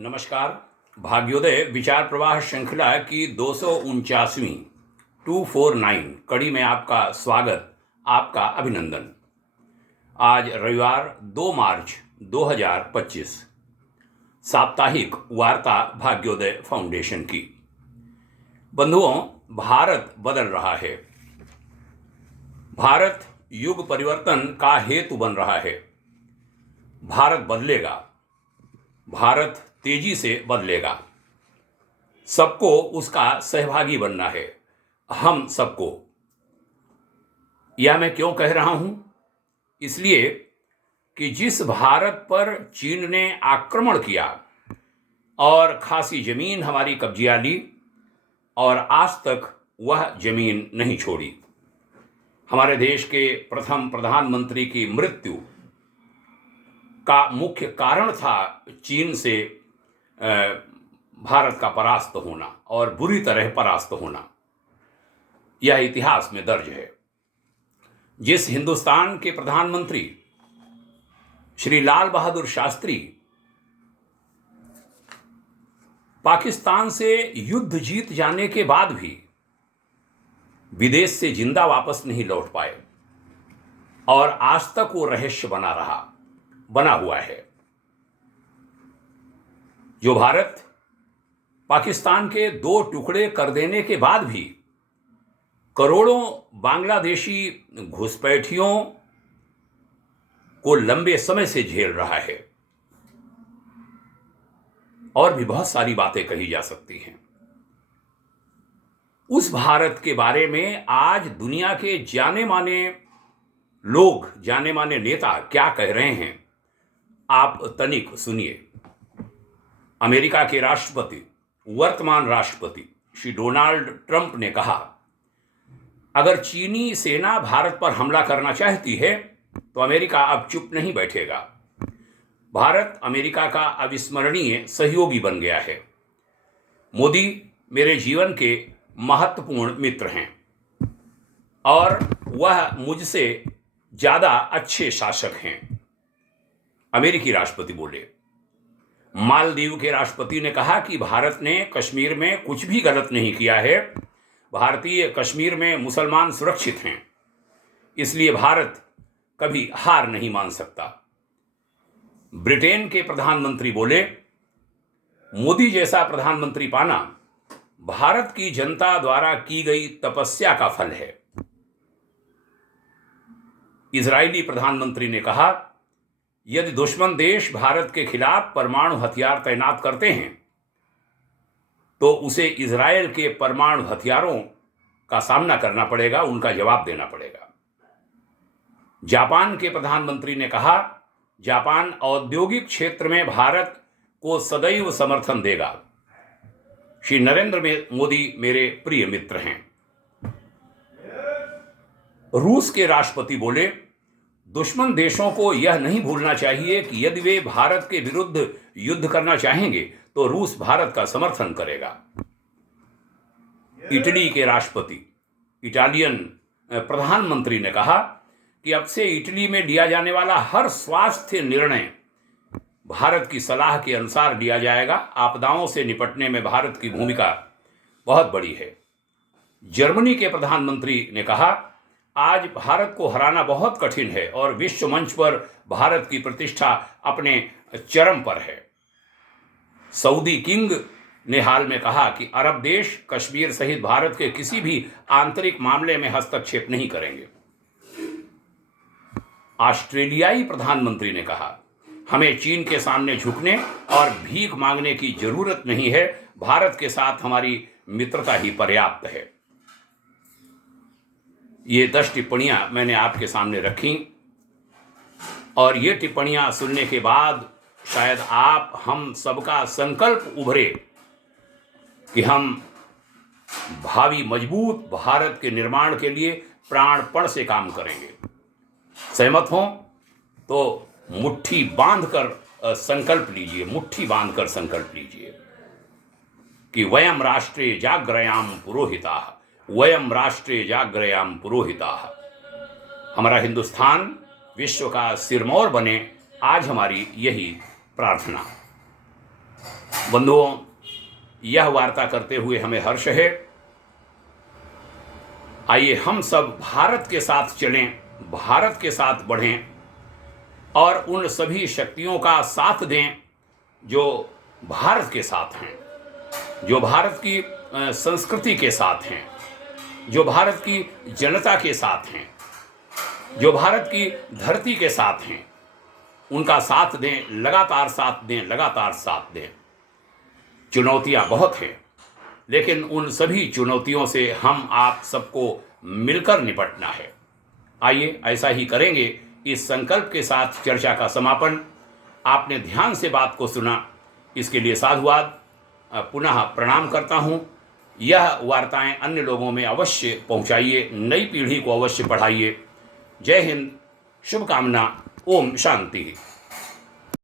नमस्कार। भाग्योदय विचार प्रवाह श्रृंखला की 249वीं 249 कड़ी में आपका स्वागत, आपका अभिनंदन। आज रविवार 2 मार्च 2025, साप्ताहिक वार्ता भाग्योदय फाउंडेशन की। बंधुओं, भारत बदल रहा है। भारत युग परिवर्तन का हेतु बन रहा है। भारत बदलेगा। भारत तेजी से बदलेगा। सबको उसका सहभागी बनना है, हम सबको। यह मैं क्यों कह रहा हूं? इसलिए कि जिस भारत पर चीन ने आक्रमण किया और खासी जमीन हमारी कब्जिया ली और आज तक वह जमीन नहीं छोड़ी। हमारे देश के प्रथम प्रधानमंत्री की मृत्यु का मुख्य कारण था चीन से भारत का परास्त होना और बुरी तरह परास्त होना। यह इतिहास में दर्ज है। जिस हिंदुस्तान के प्रधानमंत्री श्री लाल बहादुर शास्त्री पाकिस्तान से युद्ध जीत जाने के बाद भी विदेश से जिंदा वापस नहीं लौट पाए और आज तक वो रहस्य बना हुआ है। जो भारत पाकिस्तान के 2 टुकड़े कर देने के बाद भी करोड़ों बांग्लादेशी घुसपैठियों को लंबे समय से झेल रहा है। और भी बहुत सारी बातें कही जा सकती हैं। उस भारत के बारे में आज दुनिया के जाने माने लोग, जाने माने नेता क्या कह रहे हैं, आप तनिक सुनिए। अमेरिका के राष्ट्रपति, वर्तमान राष्ट्रपति श्री डोनाल्ड ट्रंप ने कहा, अगर चीनी सेना भारत पर हमला करना चाहती है तो अमेरिका अब चुप नहीं बैठेगा। भारत अमेरिका का अविस्मरणीय सहयोगी बन गया है। मोदी मेरे जीवन के महत्वपूर्ण मित्र हैं और वह मुझसे ज्यादा अच्छे शासक हैं, अमेरिकी राष्ट्रपति बोले। मालदीव के राष्ट्रपति ने कहा कि भारत ने कश्मीर में कुछ भी गलत नहीं किया है। भारतीय कश्मीर में मुसलमान सुरक्षित हैं, इसलिए भारत कभी हार नहीं मान सकता। ब्रिटेन के प्रधानमंत्री बोले, मोदी जैसा प्रधानमंत्री पाना भारत की जनता द्वारा की गई तपस्या का फल है। इजरायली प्रधानमंत्री ने कहा, यदि दुश्मन देश भारत के खिलाफ परमाणु हथियार तैनात करते हैं तो उसे इजरायल के परमाणु हथियारों का सामना करना पड़ेगा, उनका जवाब देना पड़ेगा। जापान के प्रधानमंत्री ने कहा, जापान औद्योगिक क्षेत्र में भारत को सदैव समर्थन देगा। श्री नरेंद्र मोदी मेरे प्रिय मित्र हैं। रूस के राष्ट्रपति बोले, दुश्मन देशों को यह नहीं भूलना चाहिए कि यदि वे भारत के विरुद्ध युद्ध करना चाहेंगे तो रूस भारत का समर्थन करेगा। इटली के राष्ट्रपति, इटालियन प्रधानमंत्री ने कहा कि अब से इटली में लिया जाने वाला हर स्वास्थ्य निर्णय भारत की सलाह के अनुसार लिया जाएगा। आपदाओं से निपटने में भारत की भूमिका बहुत बड़ी है। जर्मनी के प्रधानमंत्री ने कहा, आज भारत को हराना बहुत कठिन है और विश्व मंच पर भारत की प्रतिष्ठा अपने चरम पर है। सऊदी किंग ने हाल में कहा कि अरब देश कश्मीर सहित भारत के किसी भी आंतरिक मामले में हस्तक्षेप नहीं करेंगे। ऑस्ट्रेलियाई प्रधानमंत्री ने कहा, हमें चीन के सामने झुकने और भीख मांगने की जरूरत नहीं है। भारत के साथ हमारी मित्रता ही पर्याप्त है। ये 10 टिप्पणियां मैंने आपके सामने रखी और ये टिप्पणियां सुनने के बाद शायद आप, हम सबका संकल्प उभरे कि हम भावी मजबूत भारत के निर्माण के लिए प्राणपण से काम करेंगे। सहमत हों तो मुट्ठी बांधकर संकल्प लीजिए, मुट्ठी बांधकर संकल्प लीजिए कि वयम राष्ट्रे जाग्रयाम पुरोहिताः, वयम राष्ट्रे जाग्रयाम पुरोहिताः। हमारा हिंदुस्तान विश्व का सिरमौर बने, आज हमारी यही प्रार्थना। बंधुओं, यह वार्ता करते हुए हमें हर्ष है। आइए हम सब भारत के साथ चलें, भारत के साथ बढ़ें और उन सभी शक्तियों का साथ दें जो भारत के साथ हैं, जो भारत की संस्कृति के साथ हैं, जो भारत की जनता के साथ हैं, जो भारत की धरती के साथ हैं। उनका साथ दें, लगातार साथ दें, लगातार साथ दें। चुनौतियां बहुत हैं, लेकिन उन सभी चुनौतियों से हम आप सबको मिलकर निपटना है। आइए ऐसा ही करेंगे। इस संकल्प के साथ चर्चा का समापन। आपने ध्यान से बात को सुना, इसके लिए साधुवाद। पुनः प्रणाम करता हूँ। यह वार्ताएं अन्य लोगों में अवश्य पहुँचाइए, नई पीढ़ी को अवश्य पढ़ाइए। जय हिंद, शुभकामना, ओम शांति।